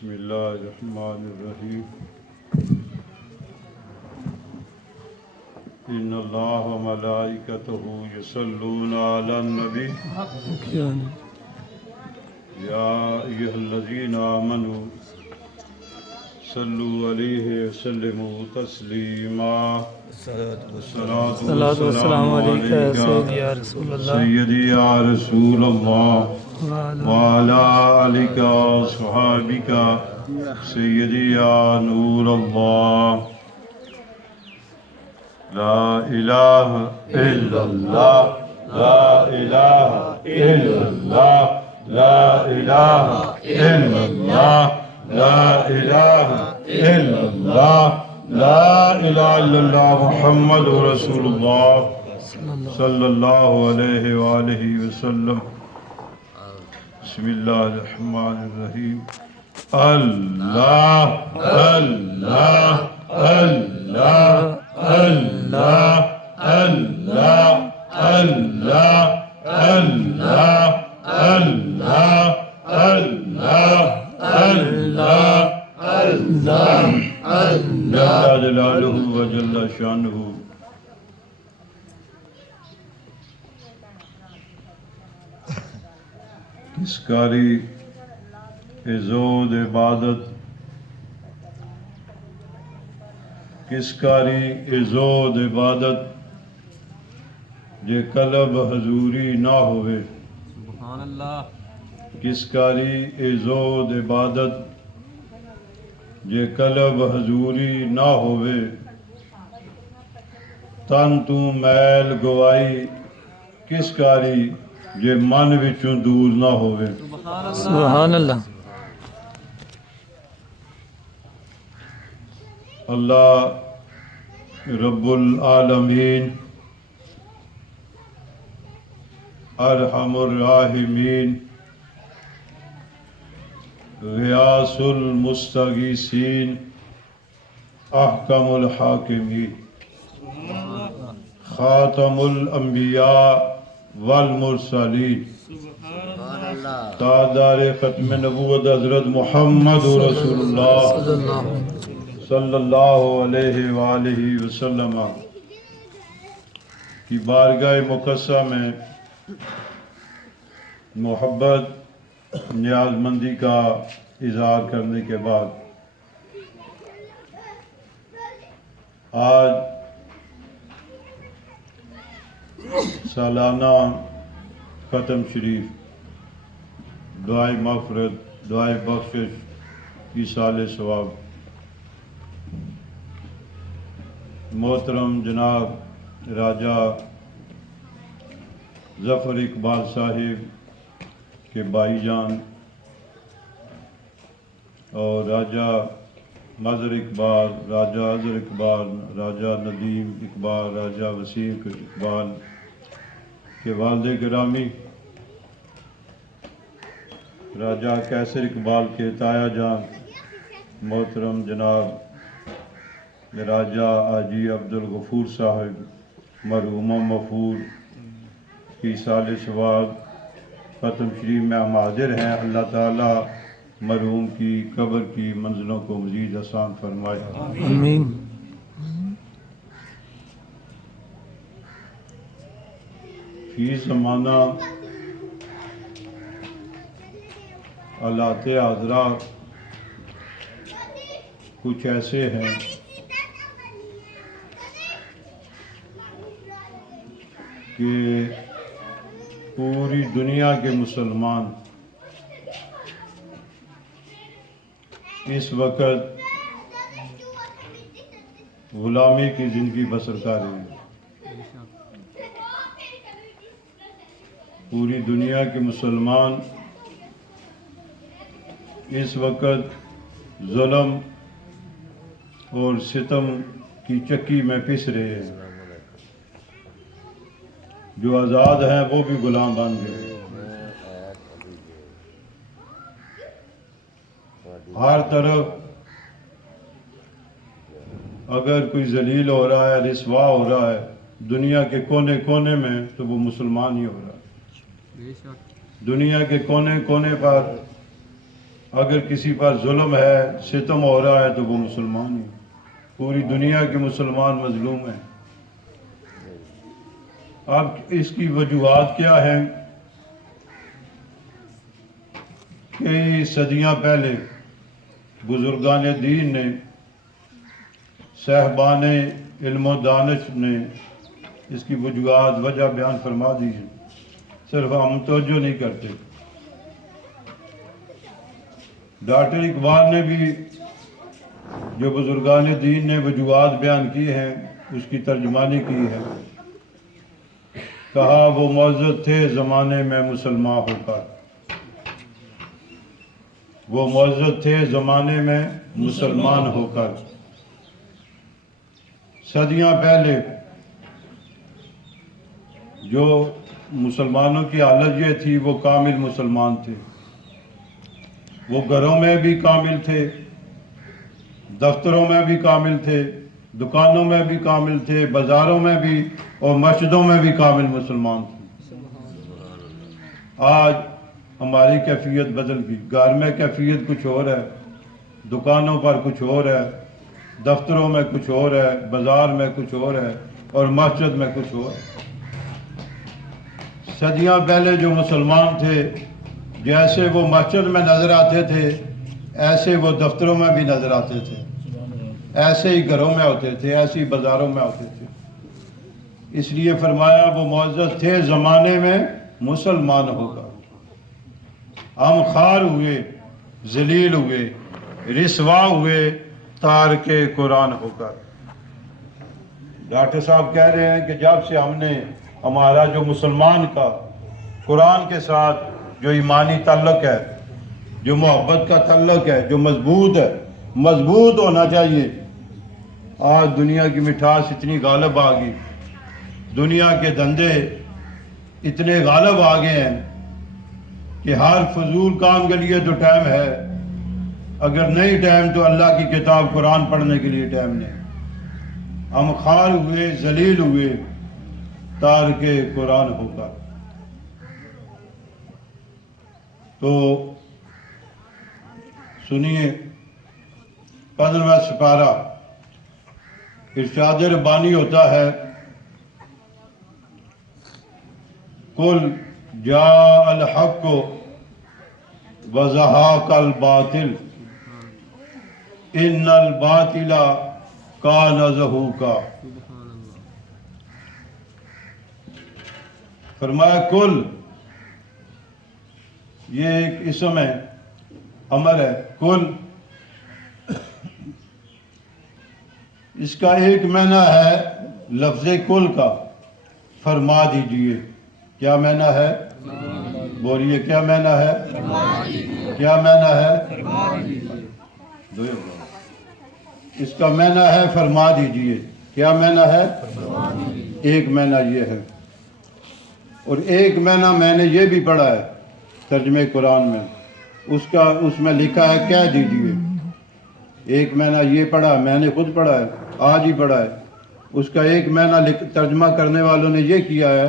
بسم اللہ الرحمن الرحیم ان اللہ و ملائکتہ یصلون علی النبی یا ایھا الذین آمنوا صلوا علیہ وسلموا تسلیما الصلاۃ والسلام علیک یا رسول اللہ سیدی یا رسول اللہ وعلی آلک و صحابک سیدی یا نور اللہ لا الہ الا اللہ لا الہ الا اللہ لا الہ الا اللہ لا الہ الا اللہ لا الہ الا اللہ محمد رسول اللہ صلی اللہ علیہ وآلہ وسلم بسم اللہ الرحمن الرحیم اللہ اللہ اللہ اللہ اللہ اللہ اللہ اللہ اللہ اللہ اللہ جل جلالہ و جل شانہ کس کاری ازود عبادت کس کاری ازود عبادت جے قلب حضوری نہ ہوئے سبحان اللہ کس کاری ازود عبادت جے قلب حضوری نہ ہوئے تن تو میل گوائی کس کاری جے من وچوں دور نہ ہوئے سبحان اللہ اللہ رب العالمین ارحم الراحمین غیاث المستغیثین احکم الحاکمین خاتم الانبیاء والمرسلین تاجدار ختم نبوت حضرت محمد رسول اللہ صلی اللہ علیہ وآلہ وسلم کی بارگاہ مقدسہ میں محبت نیاز مندی کا اظہار کرنے کے بعد آج سالانہ ختم شریف دعائے مغفرت دعائے بخشش ایصال ثواب محترم جناب راجہ ظفر اقبال صاحب کے بھائی جان اور راجہ مظہر اقبال راجہ اظہر اقبال راجہ ندیم اقبال راجہ وسیق اقبال کے والد گرامی راجہ کیسر اقبال کے تایا جان محترم جناب راجہ حاجی عبدالغفور صاحب مرحومہ مغفور کی سال ثواب ختم شریف میں ہم حاضر ہیں اللہ تعالیٰ مرحوم کی قبر کی منزلوں کو مزید آسان فرمائے آمین فی زمانہ حالات حاضرہ کچھ ایسے ہیں کہ پوری دنیا کے مسلمان اس وقت غلامی کی زندگی بسر کر رہے ہیں پوری دنیا کے مسلمان اس وقت ظلم اور ستم کی چکی میں پس رہے ہیں جو آزاد ہیں وہ بھی غلام بن گئے ہر طرف اگر کوئی ذلیل ہو رہا ہے رسوا ہو رہا ہے دنیا کے کونے کونے میں تو وہ مسلمان ہی ہو رہا ہے دنیا کے کونے کونے پر اگر کسی پر ظلم ہے، ستم ہو رہا ہے تو وہ مسلمان ہی، پوری دنیا کے مسلمان مظلوم ہیں۔ اب اس کی وجوہات کیا ہیں؟ کئی صدیاں پہلے بزرگان دین نے، صاحبان علم و دانش نے اس کی وجوہات، وجہ بیان فرما دی ہیں، صرف ہم توجہ نہیں کرتے۔ ڈاکٹر اقبال نے بھی جو بزرگان دین نے وجوہات بیان کی ہیں اس کی ترجمانی کی ہے۔ کہا وہ معزز تھے زمانے میں مسلمان ہو کر، وہ معزز تھے زمانے میں مسلمان ہو کر، صدیاں پہلے جو مسلمانوں کی حالت یہ تھی، وہ کامل مسلمان تھے، وہ گھروں میں بھی کامل تھے، دفتروں میں بھی کامل تھے، دکانوں میں بھی کامل تھے، بازاروں میں بھی اور مسجدوں میں بھی کامل مسلمان تھے۔ آج ہماری کیفیت بدل گئی، گھر میں کیفیت کچھ اور ہے، دکانوں پر کچھ اور ہے، دفتروں میں کچھ اور ہے، بازار میں کچھ اور ہے اور مسجد میں کچھ اور ہے۔ صدیاں پہلے جو مسلمان تھے، جیسے وہ مسجد میں نظر آتے تھے ایسے وہ دفتروں میں بھی نظر آتے تھے، ایسے ہی گھروں میں ہوتے تھے، ایسے ہی بازاروں میں ہوتے تھے۔ اس لیے فرمایا وہ معزز تھے زمانے میں مسلمان ہو کر، ہم خوار ہوئے، ذلیل ہوئے، رسوا ہوئے تارک قرآن ہو کر۔ ڈاکٹر صاحب کہہ رہے ہیں کہ جب سے ہم نے ہمارا جو مسلمان کا قرآن کے ساتھ جو ایمانی تعلق ہے، جو محبت کا تعلق ہے، جو مضبوط ہے، مضبوط ہونا چاہیے۔ آج دنیا کی مٹھاس اتنی غالب آ گئی، دنیا کے دھندے اتنے غالب آ گئے ہیں کہ ہر فضول کام کے لیے تو ٹائم ہے، اگر نہیں ٹائم تو اللہ کی کتاب قرآن پڑھنے کے لیے ٹائم نہیں۔ ہم خوار ہوئے، ذلیل ہوئے تارک قرآن ہو کر۔ تو سنیے 15واں سپارہ، ارشاد ربانی ہوتا ہے، قل جاء الحق وزهق الباطل ان الباطل کان زہوقا۔ فرمایا کل، یہ ایک اسم ہے، امر ہے، کل اس کا ایک معنی ہے لفظ کل کا فرما دیجئے۔ کیا معنی ہے؟ بولیے کیا معنی ہے؟ کیا معنی ہے؟ اس کا معنی ہے فرما دیجئے۔ کیا معنی ہے؟ ایک معنی یہ ہے، اور ایک معنی میں نے یہ بھی پڑھا ہے ترجمہ قرآن میں، اس میں لکھا ہے کہہ دیجئے۔ ایک معنی یہ پڑھا، میں نے خود پڑھا ہے، آج ہی پڑھا ہے، اس کا ایک معنی ترجمہ کرنے والوں نے یہ کیا ہے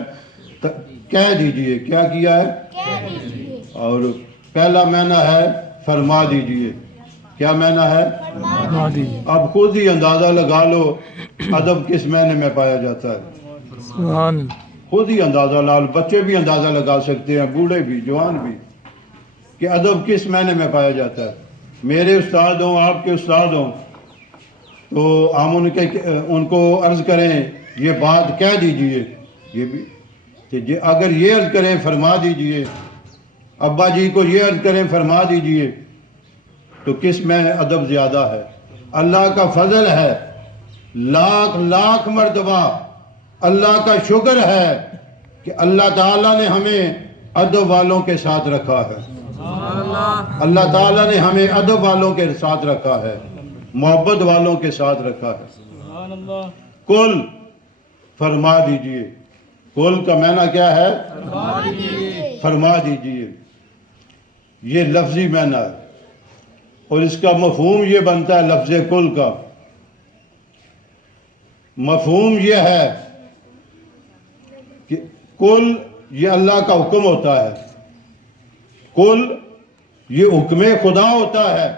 کہہ دیجئے۔ کیا کیا ہے؟ اور پہلا معنی ہے فرما دیجئے۔ کیا معنی ہے؟ اب خود ہی اندازہ لگا لو ادب کس معنی میں پایا جاتا ہے، سبحان اللہ۔ خود ہی اندازہ لگا لو، بچے بھی اندازہ لگا سکتے ہیں، بوڑھے بھی، جوان بھی، کہ ادب کس معنی میں پایا جاتا ہے۔ میرے استاد ہوں، آپ کے استاد ہوں، تو ہم ان کو عرض کریں یہ بات کہہ دیجئے، یہ بھی اگر یہ عرض کریں فرما دیجئے، ابا جی کو یہ عرض کریں فرما دیجئے، تو کس میں ادب زیادہ ہے؟ اللہ کا فضل ہے، لاکھ لاکھ مرتبہ اللہ کا شکر ہے کہ اللہ تعالیٰ نے ہمیں ادب والوں کے ساتھ رکھا ہے۔ اللہ تعالیٰ نے ہمیں ادب والوں کے ساتھ رکھا ہے، محبت والوں کے ساتھ رکھا ہے۔ کل فرما دیجئے، کل کا معنی کیا ہے؟ فرما دیجئے، یہ لفظی معنی ہے، اور اس کا مفہوم یہ بنتا ہے لفظ کل کا مفہوم یہ ہے کہ کل یہ اللہ کا حکم ہوتا ہے، کل یہ حکم خدا ہوتا ہے،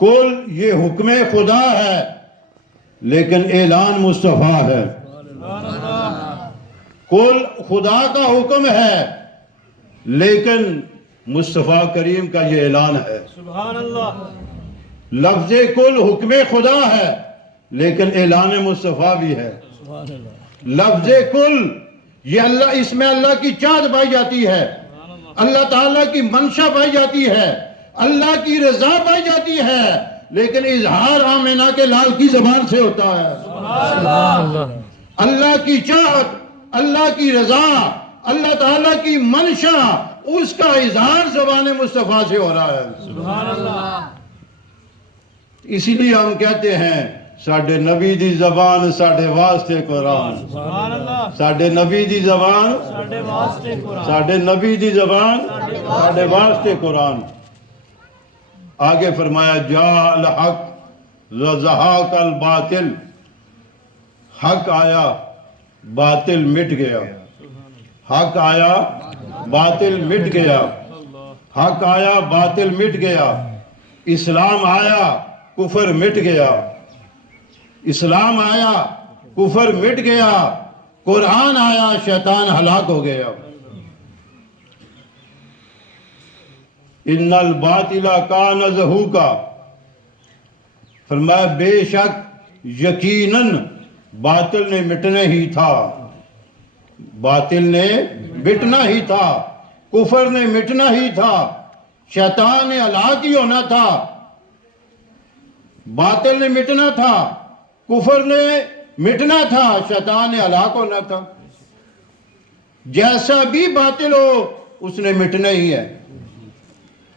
کل یہ حکم خدا ہے لیکن اعلان مصطفیٰ ہے۔ کل خدا کا حکم ہے لیکن مصطفیٰ کریم کا یہ اعلان ہے۔ سبحان اللہ۔ لفظ کل حکم خدا ہے لیکن اعلان مصطفیٰ بھی ہے۔ سبحان اللہ۔ لفظ کل یہ اللہ، اس میں اللہ کی چاہت پائی جاتی ہے، اللہ تعالیٰ کی منشا پائی جاتی ہے، اللہ کی رضا پائی جاتی ہے، لیکن اظہار آمنہ کے لال کی زبان سے ہوتا ہے۔ سبحان اللہ۔ اللہ کی چاہت، اللہ کی رضا، اللہ تعالیٰ کی منشا، اس کا اظہار زبان مصطفیٰ سے ہو رہا ہے۔ سبحان اللہ۔ اسی لیے ہم کہتے ہیں ساڈے نبی دی زبان ساڈے واسطے قرآن، سبحان اللہ۔ ساڈے نبی دی زبان ساڈے واسطے قرآن، ساڈے نبی دی زبان ساڈے واسطے قرآن۔ آگے فرمایا جاء الحق وزہاق الباطل، حق آیا باطل مٹ گیا، حق آیا باطل مٹ گیا، حق آیا باطل مٹ گیا، اسلام آیا کفر مٹ گیا، اسلام آیا کفر مٹ گیا، قرآن آیا شیطان ہلاک ہو گیا۔ ان الباطل کان زہوقا، فرمایا بے شک یقیناً باطل نے مٹنا ہی تھا، باطل نے مٹنا ہی تھا، کفر نے مٹنا ہی تھا، شیطان نے ہلاک ہی ہونا تھا، باطل نے مٹنا تھا، کفر نے مٹنا تھا، شیطان نے ہلاک ہونا تھا۔ جیسا بھی باطل ہو اس نے مٹنا ہی ہے،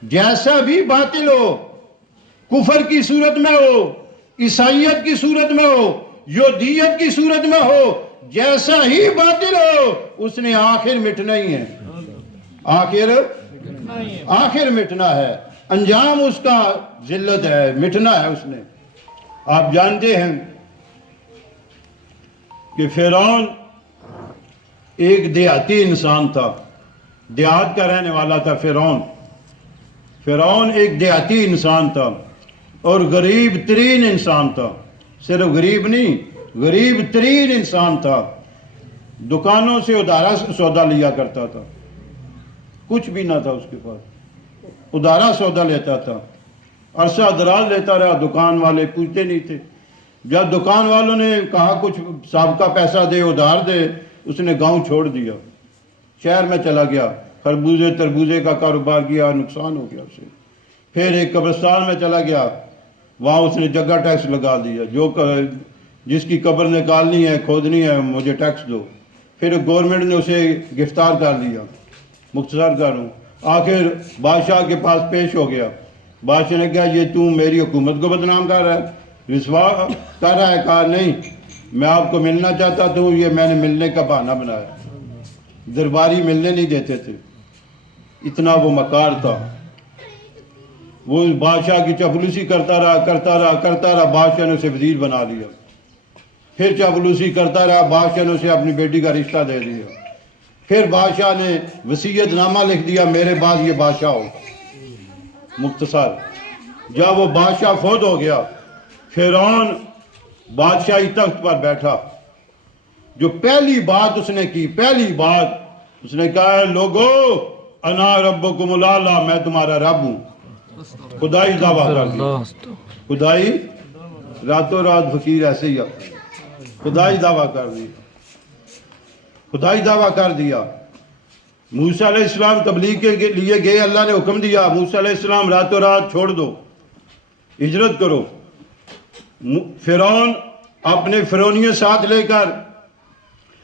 جیسا بھی باطل ہو، کفر کی صورت میں ہو، عیسائیت کی صورت میں ہو، یہودیت کی صورت میں ہو، جیسا ہی باطل ہو اس نے آخر مٹنا ہی ہے، آخر مٹنا ہے، انجام اس کا ذلت ہے، مٹنا ہے اس نے۔ آپ جانتے ہیں کہ فرعون ایک دیہاتی انسان تھا، دیہات کا رہنے والا تھا فرعون۔ فرعون ایک دیہاتی انسان تھا اور غریب ترین انسان تھا، صرف غریب نہیں، غریب ترین انسان تھا، دکانوں سے ادارہ سودا لیا کرتا تھا، کچھ بھی نہ تھا اس کے پاس، ادارہ سودا لیتا تھا، عرصہ دراز لیتا رہا، دکان والے پوچھتے نہیں تھے۔ جب دکان والوں نے کہا کچھ سابقہ پیسہ دے، ادھار دے، اس نے گاؤں چھوڑ دیا، شہر میں چلا گیا، خربوزے تربوزے کا کاروبار کیا، نقصان ہو گیا اسے۔ پھر ایک قبرستان میں چلا گیا، وہاں اس نے جگہ ٹیکس لگا دیا، جس کی قبر نکالنی ہے کھودنی ہے مجھے ٹیکس دو۔ پھر گورنمنٹ نے اسے گرفتار کر لیا، مختصر کروں، آخر بادشاہ کے پاس پیش ہو گیا۔ بادشاہ نے کہا یہ تم میری حکومت کو بدنام کر رہا ہے، رسوا کر رہا ہے؟ کہا نہیں، میں آپ کو ملنا چاہتا تھا، یہ میں نے ملنے کا بہانہ بنایا۔ درباری ملنے نہیں دیتے تھے، اتنا وہ مکار تھا۔ وہ بادشاہ کی چاپلوسی کرتا رہا، بادشاہ نے اسے وزیر بنا لیا۔ پھر چاپلوسی کرتا رہا، بادشاہ نے اسے اپنی بیٹی کا رشتہ دے دیا۔ پھر بادشاہ نے وصیت نامہ لکھ دیا میرے بعد یہ بادشاہ ہو۔ مختصر، جب وہ بادشاہ فوت ہو گیا، فرعون بادشاہی تخت پر بیٹھا، جو پہلی بات اس نے کی، پہلی بات اس نے کہا ہے لوگو انا ربکم الاعلی، میں تمہارا رب ہوں۔ خدائی دعویٰ کر دیا، خدائی، راتوں رات فقیر ایسے ہی آتا ہے، خدائی دعویٰ کر دیا، خدائی دعویٰ کر دیا۔ موسیٰ علیہ السلام تبلیغ کے لیے گئے، اللہ نے حکم دیا موسیٰ علیہ السلام راتوں رات چھوڑ دو، ہجرت کرو۔ فرعون اپنے فرعونیت ساتھ لے کر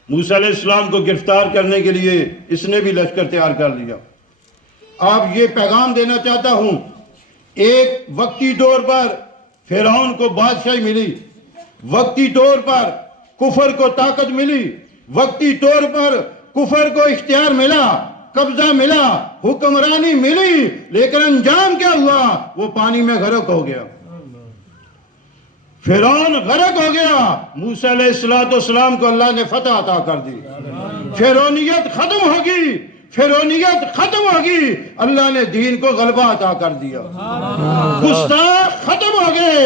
موسیٰ علیہ السلام کو گرفتار کرنے کے لیے اس نے بھی لشکر تیار کر لیا۔ آپ یہ پیغام دینا چاہتا ہوں، ایک وقتی طور پر فرعون کو بادشاہی ملی، وقتی طور پر کفر کو طاقت ملی، وقتی طور پر کفر کو اختیار ملا، قبضہ ملا، حکمرانی ملی، لیکن انجام کیا ہوا؟ وہ پانی میں غرق ہو گیا، فرعون غرق ہو گیا۔ موسیٰ علیہ السلام کو اللہ نے فتح عطا کر دی، فرعونیت ختم ہوگی، فرعونیت ختم ہوگی، اللہ نے دین کو غلبہ عطا کر دیا، گستاخ ختم ہو گئے،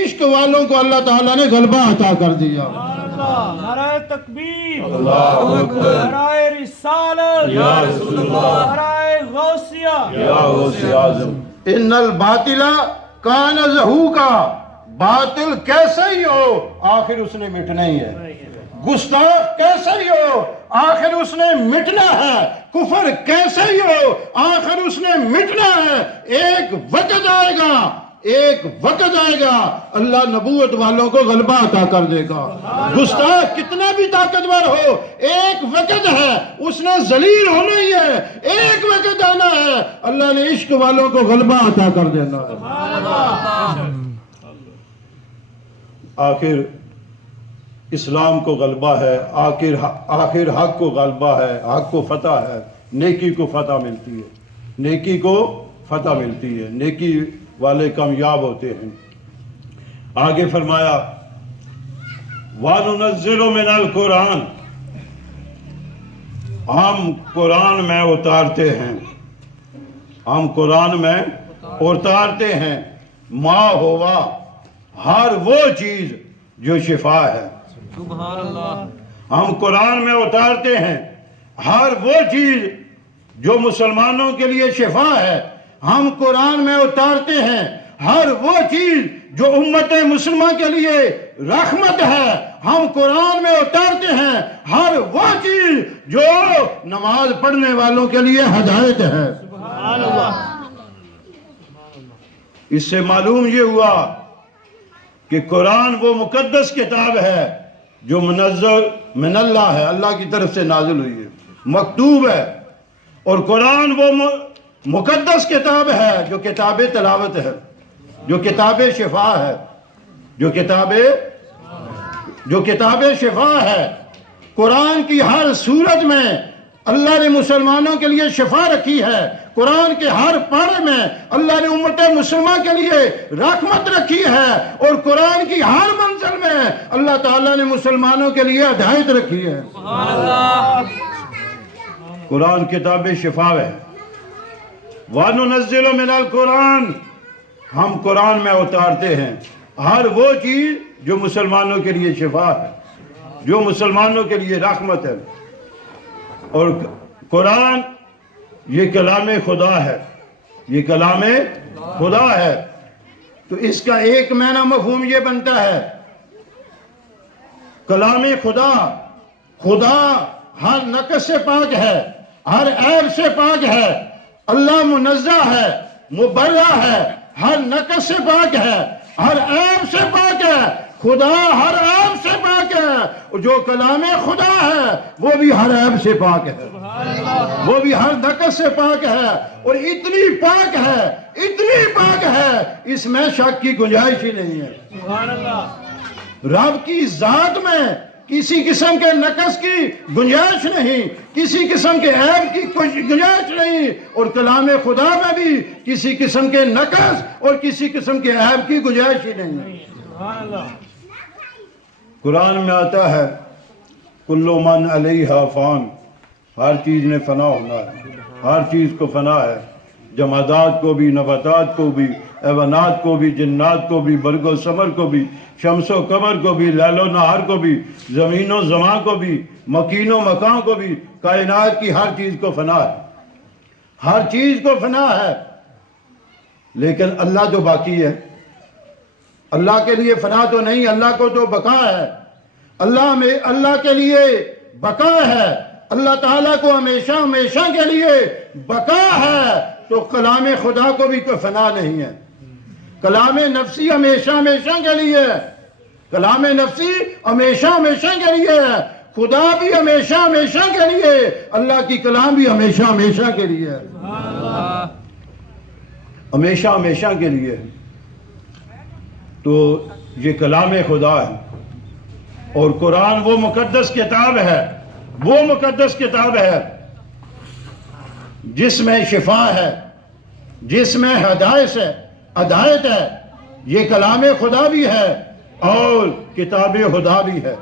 عشق والوں کو اللہ تعالیٰ نے غلبہ عطا کر دیا۔ نعرہ تکبیر، نعرہ رسالت، یا رسول اللہ، نعرہ غوثیہ، یا غوث اعظم۔ ان الباطل کان زہوقا، باطل کیسا ہی ہو آخر اس نے مٹنا ہی ہے، گستاخ کیسا ہی ہو آخر اس نے مٹنا ہے، کفر کیسا ہی ہو آخر اس نے مٹنا ہے۔ ایک وقت آئے گا، ایک وقت آئے گا اللہ نبوت والوں کو غلبہ عطا کر دے گا۔ گستاخ کتنا بھی طاقتور ہو، ایک وقت ہے اس نے ذلیل ہونا ہی ہے، ایک وقت آنا ہے اللہ نے عشق والوں کو غلبہ عطا کر دینا ہے۔ آخر اسلام کو غلبہ ہے، آخر حق کو غلبہ ہے، حق کو فتح ہے، نیکی کو فتح ملتی ہے، نیکی کو فتح ملتی ہے، نیکی والے کامیاب ہوتے ہیں۔ آگے فرمایا وَنُنَزِّلُ مِنَ الْقُرْآنِ، ہم قرآن میں اتارتے ہیں، ہم قرآن میں اتارتے ہیں ما ہوا، ہر وہ چیز جو شفا ہے۔ سبحان اللہ، ہم قرآن میں اتارتے ہیں ہر وہ چیز جو مسلمانوں کے لیے شفا ہے، ہم قرآن میں اتارتے ہیں ہر وہ چیز جو امت مسلمہ کے لیے رحمت ہے، ہم قرآن میں اتارتے ہیں ہر وہ چیز جو نماز پڑھنے والوں کے لیے ہدایت ہے۔ سبحان اللہ، اس سے معلوم یہ ہوا کہ قرآن وہ مقدس کتاب ہے جو منزل من اللہ ہے، اللہ کی طرف سے نازل ہوئی ہے، مکتوب ہے، اور قرآن وہ مقدس کتاب ہے جو کتاب تلاوت ہے، جو کتاب شفا ہے، جو کتاب شفا ہے۔ قرآن کی ہر صورت میں اللہ نے مسلمانوں کے لیے شفا رکھی ہے، قرآن کے ہر پارے میں اللہ نے امت مسلمہ کے لیے رحمت رکھی ہے، اور قرآن کی ہر منزل میں اللہ تعالیٰ نے مسلمانوں کے لیے ہدایت رکھی ہے۔ سبحان اللہ، قرآن کتاب شفا ہے۔ وَنُنَزِّلُ مِنَ الْقُرْآنِ، ہم قرآن میں اتارتے ہیں ہر وہ چیز جو مسلمانوں کے لیے شفا ہے، جو مسلمانوں کے لیے رحمت ہے، اور قرآن یہ کلام خدا ہے، یہ کلام خدا ہے۔ تو اس کا ایک معنی مفہوم یہ بنتا ہے کلام خدا، خدا ہر نقص سے پاک ہے، ہر عیب سے پاک ہے، اللہ منزہ ہے، مبرہ ہے، ہر نقص سے پاک ہے، ہر عیب سے پاک ہے، خدا ہر عیب سے پاک ہے، اور جو کلام خدا ہے وہ بھی ہر عیب سے پاک ہے، وہ بھی ہر نقص سے پاک ہے، اور اتنی پاک ہے، اتنی پاک ہے اس میں شک کی گنجائش ہی نہیں ہے۔ سبحان اللہ، رب کی ذات میں کسی قسم کے نقص کی گنجائش نہیں، کسی قسم کے عیب کی کوئی گنجائش نہیں، اور کلام خدا میں بھی کسی قسم کے نقص اور کسی قسم کے عیب کی گنجائش ہی نہیں ہے۔ سبحان اللہ، قرآن میں آتا ہے کل من علیہا فان، ہر چیز نے فنا ہونا ہے، ہر چیز کو فنا ہے، جمادات کو بھی، نباتات کو بھی، حیوانات کو بھی، جنات کو بھی، برگ و ثمر کو بھی، شمس و قمر کو بھی، لیل و نہار کو بھی، زمین و زمان کو بھی، مکین و مکان کو بھی، کائنات کی ہر چیز کو فنا ہے، ہر چیز کو فنا ہے، لیکن اللہ تو باقی ہے، اللہ کے لیے فنا تو نہیں، اللہ کو تو بقا ہے، اللہ کے لیے بقا ہے، اللہ تعالیٰ کو ہمیشہ ہمیشہ کے لیے بقا ہے، تو کلام خدا کو بھی کوئی فنا نہیں ہے۔ کلام نفسی ہمیشہ ہمیشہ کے لیے ہے، کلام نفسی ہمیشہ ہمیشہ کے لیے ہے، خدا بھی ہمیشہ ہمیشہ کے لیے، اللہ کی کلام بھی ہمیشہ ہمیشہ کے لیے ہے، ہمیشہ ہمیشہ کے لیے۔ تو یہ کلام خدا ہے، اور قرآن وہ مقدس کتاب ہے، وہ مقدس کتاب ہے جس میں شفا ہے، جس میں ہدایت ہے، یہ کلام خدا بھی ہے اور کتاب خدا بھی ہے،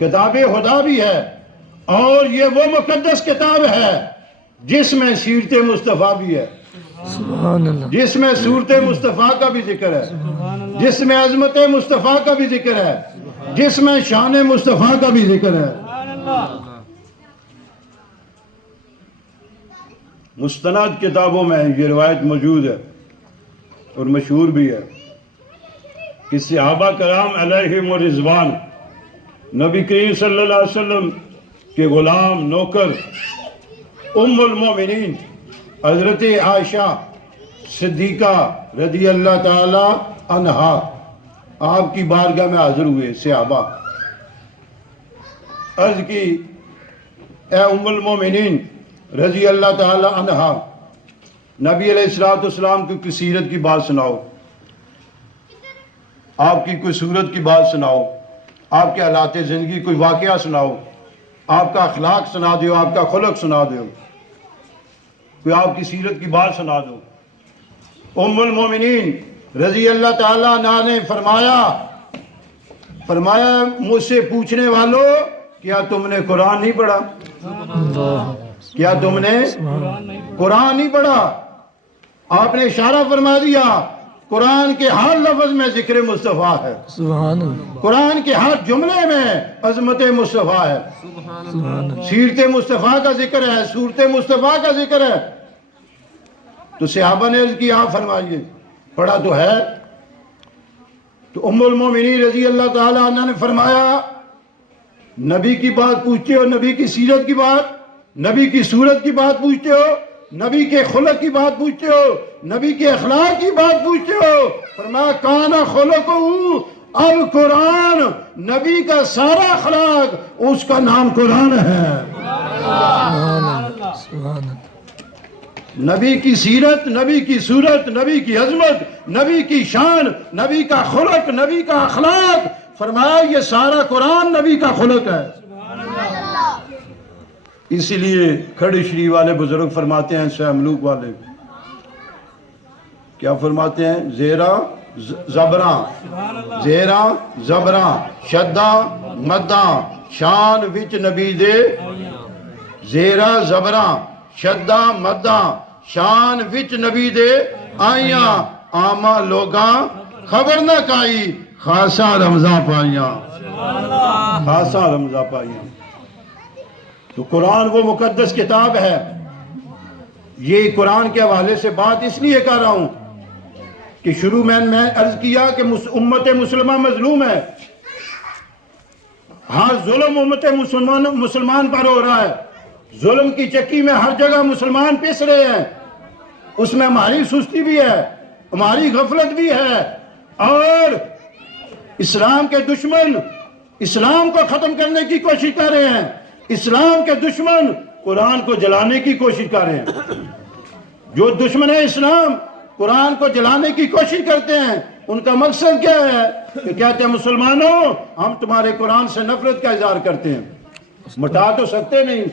کتاب خدا بھی ہے، اور یہ وہ مقدس کتاب ہے جس میں سیرت مصطفیٰ بھی ہے، سبحان اللہ، جس میں صورت مصطفیٰ کا بھی ذکر ہے، جس میں عظمت مصطفیٰ کا بھی ذکر ہے، جس میں شان مصطفیٰ کا بھی ذکر ہے۔ سبحان اللہ، مستند کتابوں میں یہ روایت موجود ہے اور مشہور بھی ہے کہ صحابہ کرام علیہم رضوان نبی کریم صلی اللہ علیہ وسلم کے غلام نوکر ام المومنین حضرت عائشہ صدیقہ رضی اللہ تعالی عنہا آپ کی بارگاہ میں حاضر ہوئے۔ صحابہ عرض کی، اے ام المومنین رضی اللہ تعالی عنہا، نبی علیہ السلام کی کوئی سیرت کی بات سناؤ، آپ کی کوئی صورت کی بات سناؤ، آپ کے حالات زندگی کوئی واقعہ سناؤ، آپ کا اخلاق سنا دو، آپ کا خلق سنا دو، کوئی آپ کی سیرت کی بات سنا دو۔ ام المومنین رضی اللہ تعالیٰ عنہ نے فرمایا مجھ سے پوچھنے والوں، کیا تم نے قرآن نہیں پڑھا؟ کیا تم نے قرآن نہیں پڑھا؟ آپ نے اشارہ فرما دیا، قرآن کے ہر لفظ میں ذکر مصطفیٰ ہے، سبحان اللہ، قرآن کے ہر جملے میں عظمت مصطفیٰ ہے، سبحان اللہ، سیرت مصطفیٰ کا ذکر ہے، صورت مصطفیٰ کا ذکر ہے۔ تو صحابہ نے عرض کی، آپ فرمائیے پڑھا تو ہے؟ تو ام المومنین رضی اللہ تعالیٰ عنہ نے فرمایا، نبی کی بات پوچھتے ہو، نبی کی سیرت کی بات، نبی کی صورت کی بات پوچھتے ہو، نبی کے خلق کی بات پوچھتے ہو، نبی کے اخلاق کی بات پوچھتے ہو؟ فرمایا کانا خلقہ، اب قرآن نبی کا سارا اخلاق، اس کا نام قرآن ہے۔ سبحان اللہ، سبحان اللہ، نبی کی سیرت، نبی کی صورت، نبی کی عظمت، نبی کی شان، نبی کا خلق، نبی کا اخلاق، فرمایا یہ سارا قرآن نبی کا خلق ہے۔ اسی لیے کھڑی شریف والے بزرگ فرماتے ہیں، شاہ ملوک والے کیا فرماتے ہیں؟ زیرہ زبراں، زیرہ زبراں، شدہ مداں، شان وچ نبی دے، زیرہ زبراں شدہ مداں، شان وچ نبی دے آئیاں، آما لوگاں خبر نہ کائی، خاصا رمضاں پائیاں، خاصا رمضاں پائیاں۔ تو قرآن وہ مقدس کتاب ہے۔ یہ قرآن کے حوالے سے بات اس لیے کر رہا ہوں کہ شروع میں عرض کیا کہ امت مسلمہ مظلوم ہے، ہاں ظلم امت مسلمان پر ہو رہا ہے، ظلم کی چکی میں ہر جگہ مسلمان پس رہے ہیں، اس میں ہماری سستی بھی ہے، ہماری غفلت بھی ہے، اور اسلام کے دشمن اسلام کو ختم کرنے کی کوشش کر رہے ہیں، اسلام کے دشمن قرآن کو جلانے کی کوشش کر رہے ہیں۔ جو دشمن ہے اسلام قرآن کو جلانے کی کوشش کرتے ہیں، ان کا مقصد کیا ہے کہ کہتے ہیں مسلمانوں ہم تمہارے قرآن سے نفرت کا اظہار کرتے ہیں۔ مٹا تو سکتے نہیں،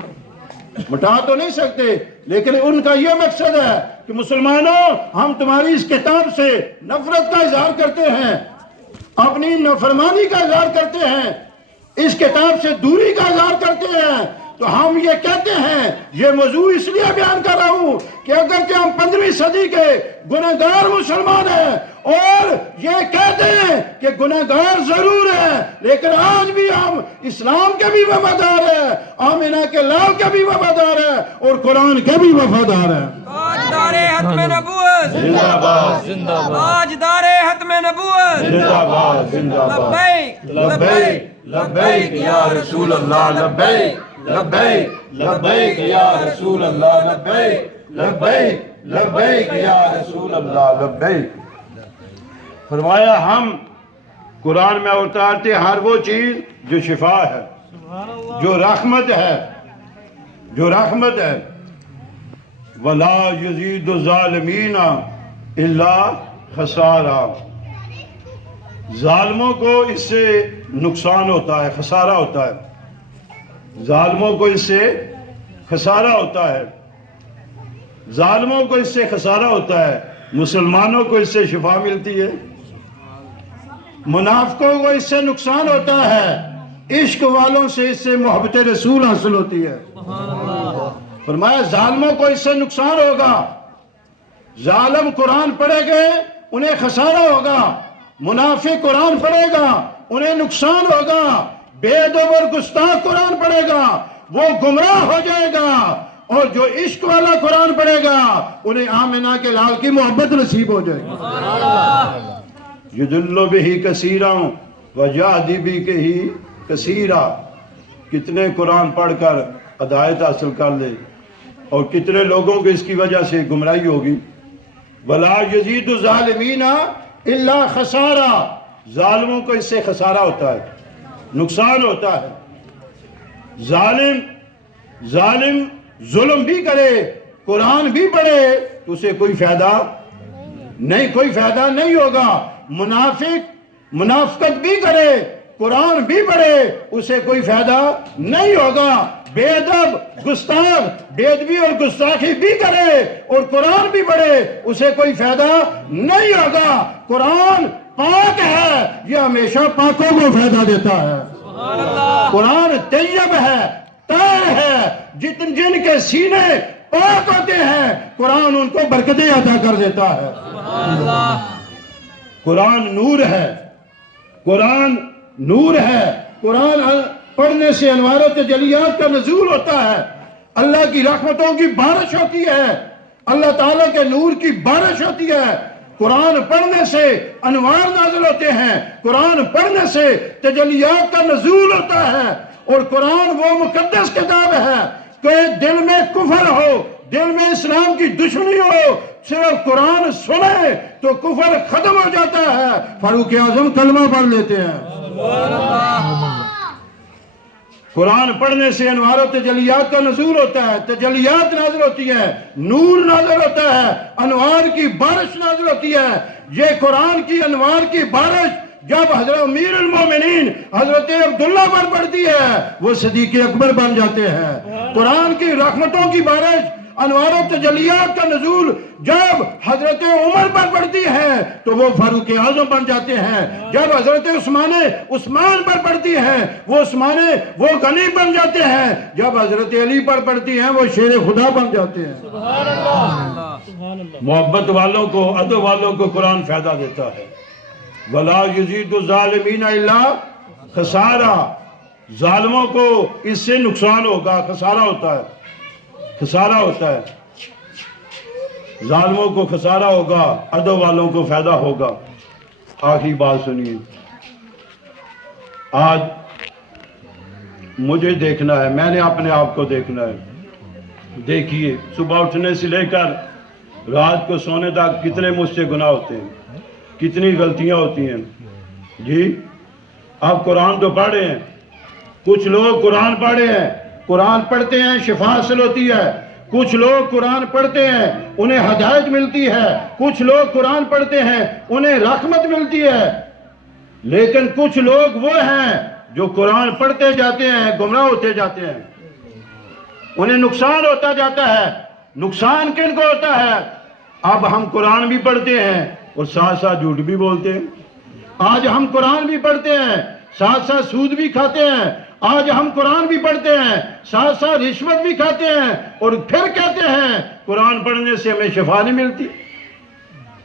مٹا تو نہیں سکتے، لیکن ان کا یہ مقصد ہے کہ مسلمانوں ہم تمہاری اس کتاب سے نفرت کا اظہار کرتے ہیں، اپنی نافرمانی کا اظہار کرتے ہیں، اس کتاب سے دوری کا اظہار کرتے ہیں۔ تو ہم یہ کہتے ہیں، یہ موضوع اس لیے بیان کر رہا ہوں کہ اگرچہ ہم 15ویں صدی کے گنہگار مسلمان ہیں اور یہ کہتے ہیں کہ گنہگار ضرور ہیں، لیکن آج بھی ہم اسلام کے بھی وفادار ہیں، آمینہ کے لال کے بھی وفادار ہیں، اور قرآن کے بھی وفادار ہیں۔ تاجدار ختم نبوت زندہ باد، زندہ باد، تاجدار ختم نبوت زندہ باد، زندہ باد، لبیک لبیک لبیک یا رسول اللہ، لبیک لبیک لبیک یا رسول اللہ، لبیک لبیک لبیک یا رسول اللہ، لبیک۔ فرمایا ہم قرآن میں اتارتے ہر وہ چیز جو شفا ہے، جو رحمت ہے، جو رحمت ہے۔ وَلَا يُزِيدُ الظَّالِمِينَ إِلَّا خَسَارًا، ظالموں کو اس سے نقصان ہوتا ہے، خسارہ ہوتا ہے، ظالموں کو اس سے خسارہ ہوتا ہے، ظالموں کو اس سے خسارہ ہوتا ہے، مسلمانوں کو اس سے شفا ملتی ہے، منافقوں کو اس سے نقصان ہوتا ہے، عشق والوں سے اس سے محبت رسول حاصل ہوتی ہے. فرمایا ظالموں کو اس سے نقصان ہوگا. ظالم قرآن پڑھے گے انہیں خسارہ ہوگا. منافق قرآن پڑھے گا انہیں نقصان ہوگا. بے ادب اور گستاخ قرآن پڑھے گا وہ گمراہ ہو جائے گا. اور جو عشق والا قرآن پڑھے گا انہیں آمنہ کے لال کی محبت نصیب ہو جائے گی. یدل بہ کثیرا وجہدی بہ کثیرا. کتنے قرآن پڑھ کر ہدایت حاصل کر لے اور کتنے لوگوں کو اس کی وجہ سے گمراہی ہوگی. ولا یزید الظالمین الا خسارا. ظالموں کو اس سے خسارہ ہوتا ہے, نقصان ہوتا ہے. ظالم ظلم بھی کرے قرآن بھی پڑھے تو اسے کوئی فائدہ نہیں ہوگا. منافقت بھی کرے قرآن بھی پڑھے اسے کوئی فائدہ نہیں ہوگا. بے ادب گستاخ بے ادبی اور گستاخی بھی کرے اور قرآن بھی پڑھے اسے کوئی فائدہ نہیں ہوگا. قرآن پاک ہے, یہ ہمیشہ پاکوں کو فائدہ دیتا ہے. قرآن طیب ہے, طاہر ہے. جن کے سینے پاک ہوتے ہیں قرآن ان کو برکتیں عطا کر دیتا ہے. قرآن نور ہے, قرآن نور ہے. قرآن پڑھنے سے انوار و تجلیات کا نزول ہوتا ہے. اللہ کی رحمتوں کی بارش ہوتی ہے, اللہ تعالیٰ کے نور کی بارش ہوتی ہے. قرآن پڑھنے سے انوار نازل ہوتے ہیں, قرآن پڑھنے سے تجلیات کا نزول ہوتا ہے. اور قرآن وہ مقدس کتاب ہے کہ دل میں کفر ہو, دل میں اسلام کی دشمنی ہو, صرف قرآن سنے تو کفر ختم ہو جاتا ہے. فاروق اعظم کلمہ پڑھ لیتے ہیں. قرآن پڑھنے سے انوار و تجلیات کا نزول ہوتا ہے, تجلیات نازل ہوتی ہے, نور نازل ہوتا ہے, انوار کی بارش نازل ہوتی ہے. یہ قرآن کی انوار کی بارش جب حضرت امیر المومنین حضرت عبداللہ پر پڑتی ہے وہ صدیق اکبر بن جاتے ہیں. قرآن کی رحمتوں کی بارش انوار و تجلیات کا نزول جب حضرت عمر پر پڑتی ہے تو وہ فاروق اعظم بن جاتے ہیں. جب حضرت عثمان پر پڑتی ہے وہ غنی بن جاتے ہیں. جب حضرت علی پر پڑتی ہیں وہ شیر خدا بن جاتے ہیں. محبت والوں کو, ادب والوں کو قرآن فائدہ دیتا ہے. ولا یزید الظالمین الا خسارا. ظالموں کو اس سے نقصان ہوگا, خسارہ ہوتا ہے. ظالموں کو خسارہ ہوگا, ادب والوں کو فائدہ ہوگا. آخری بات سنیے, آج مجھے دیکھنا ہے, میں نے اپنے آپ کو دیکھنا ہے. دیکھیے صبح اٹھنے سے لے کر رات کو سونے تک کتنے مجھ سے گناہ ہوتے ہیں, کتنی غلطیاں ہوتی ہیں. جی آپ قرآن تو پڑھ رہے ہیں, کچھ لوگ قرآن پڑھے ہیں, قرآن پڑھتے ہیں شفا حاصل ہوتی ہے. کچھ لوگ قرآن پڑھتے ہیں انہیں ہدایت ملتی ہے. کچھ لوگ قرآن پڑھتے ہیں انہیں رحمت ملتی ہے. لیکن کچھ لوگ وہ ہیں جو قرآن پڑھتے جاتے ہیں گمراہ ہوتے جاتے ہیں, انہیں نقصان ہوتا جاتا ہے. نقصان کن کو ہوتا ہے؟ اب ہم قرآن بھی پڑھتے ہیں اور ساتھ ساتھ جھوٹ بھی بولتے ہیں. آج ہم قرآن بھی پڑھتے ہیں ساتھ ساتھ سود بھی کھاتے ہیں. آج ہم قرآن بھی پڑھتے ہیں ساتھ ساتھ رشوت بھی کھاتے ہیں اور پھر کہتے ہیں قرآن پڑھنے سے ہمیں شفا نہیں ملتی.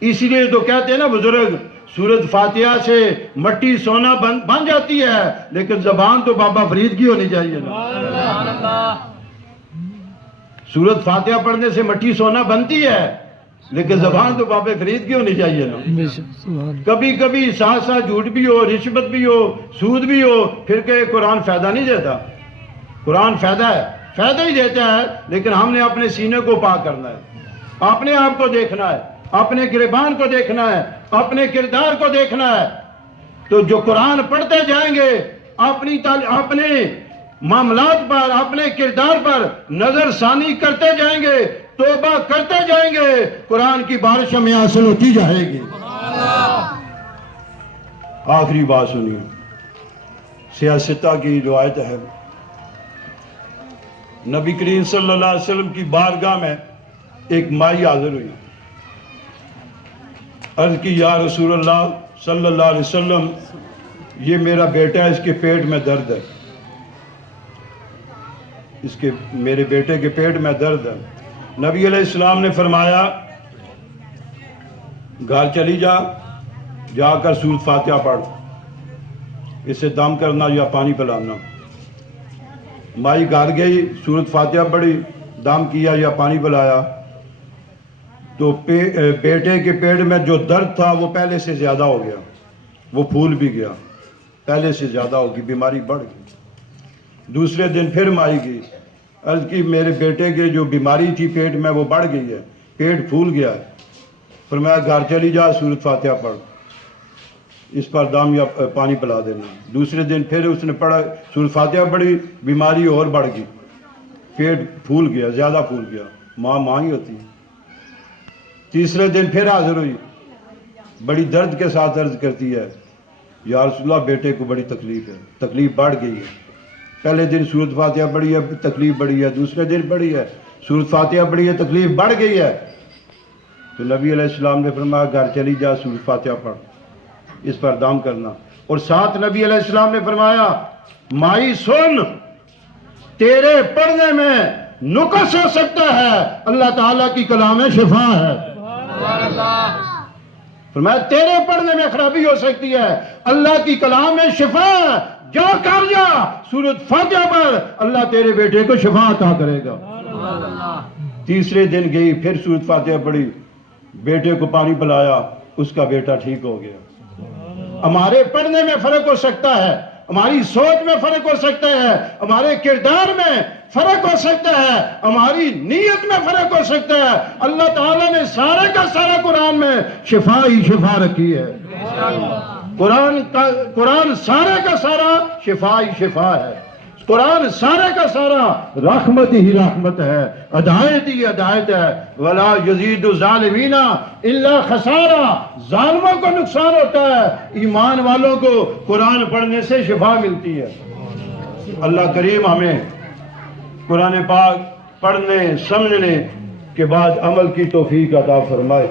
اسی لیے تو کہتے ہیں نا بزرگ, سورت فاتحہ سے مٹی سونا بن جاتی ہے لیکن زبان تو بابا فرید کی ہونی چاہیے نا. سورت فاتحہ پڑھنے سے مٹی سونا بنتی ہے لیکن زبان تو بابا فرید کی ہونی چاہیے نا. کبھی کبھی ساتھ ساتھ جھوٹ بھی ہو, رشوت بھی ہو, سود بھی ہو, پھر کہ قرآن فائدہ نہیں دیتا. قرآن فائدہ ہی دیتا ہے لیکن ہم نے اپنے سینے کو پاک کرنا ہے, اپنے آپ کو دیکھنا ہے, اپنے گریبان کو دیکھنا ہے, اپنے کردار کو دیکھنا ہے. تو جو قرآن پڑھتے جائیں گے اپنے معاملات پر, اپنے کردار پر نظر ثانی کرتے جائیں گے, توبہ کرتے جائیں گے, قرآن کی بارش ہمیں حاصل ہوتی جائے گی. آخری بات سنیے, سیاستہ کی روایت ہے, نبی کریم صلی اللہ علیہ وسلم کی بارگاہ میں ایک مائی حاضر ہوئی. عرض کی یا رسول اللہ صلی اللہ علیہ وسلم یہ میرا بیٹا ہے، اس کے پیٹ میں درد ہے، میرے بیٹے کے پیٹ میں درد ہے۔ نبی علیہ السلام نے فرمایا گھر چلی جا کر سورۃ فاتحہ پڑھ، اسے دم کرنا یا پانی پلانا۔ مائی گھر گئی، سورۃ فاتحہ پڑھی، دم کیا یا پانی پلایا، تو بیٹے کے پیٹ میں جو درد تھا وہ پہلے سے زیادہ ہو گیا، وہ پھول بھی گیا، پہلے سے زیادہ ہوگی، بیماری بڑھ گئی۔ دوسرے دن پھر مائی گئی، عرض کی میرے بیٹے کے جو بیماری تھی پیٹ میں وہ بڑھ گئی ہے، پیٹ پھول گیا ہے۔ فرمایا گھر چلی جا، سورۃ فاتحہ پڑھ، اس پر دم یا پانی پلا دینا۔ دوسرے دن پھر اس نے پڑھا، سورۃ فاتحہ پڑھی، بیماری اور بڑھ گئی، پیٹ پھول گیا، زیادہ پھول گیا، ماں ہی ہوتی ہے۔ تیسرے دن پھر حاضر ہوئی، بڑی درد کے ساتھ عرض کرتی ہے یا رسول اللہ بیٹے کو بڑی تکلیف ہے، تکلیف بڑھ گئی ہے، پہلے دن سورۃ فاتحہ پڑھی ہے تکلیف بڑھی ہے، دوسرے دن پڑھی ہے سورۃ فاتحہ پڑھی ہے تکلیف بڑھ گئی ہے۔ تو نبی علیہ السلام نے فرمایا گھر چلی جا، سورۃ فاتحہ پڑھ، اس پر دم کرنا۔ اور ساتھ نبی علیہ السلام نے فرمایا مائی سن، تیرے پڑھنے میں نقص ہو سکتا ہے، اللہ تعالیٰ کی کلام میں شفا ہے۔ فرمایا تیرے پڑھنے میں خرابی ہو سکتی ہے، اللہ کی کلام میں شفا ہے، جو کر جا سورۃ فاتحہ پر، اللہ تیرے بیٹے کو شفا عطا کرے گا۔ تیسرے دن گئی، پھر سورۃ فاتحہ پڑھی، بیٹے کو پانی پلایا، اس کا بیٹا ٹھیک ہو گیا۔ ہمارے پڑھنے میں فرق ہو سکتا ہے، ہماری سوچ میں فرق ہو سکتا ہے، ہمارے کردار میں فرق ہو سکتا ہے، ہماری نیت میں فرق ہو سکتا ہے۔ اللہ تعالیٰ نے سارے کا سارا قرآن میں شفا ہی شفا رکھی ہے۔ قرآن سارے کا سارا شفا ہی شفا ہے، قرآن سارے کا سارا رحمت ہی رحمت ہے، ہدایت ہی ہدایت ہے۔ ولا یزید الظالمین الا خسارا، ظالموں کو نقصان ہوتا ہے، ایمان والوں کو قرآن پڑھنے سے شفا ملتی ہے۔ اللہ کریم ہمیں قرآن پاک پڑھنے سمجھنے کے بعد عمل کی توفیق عطا فرمائے۔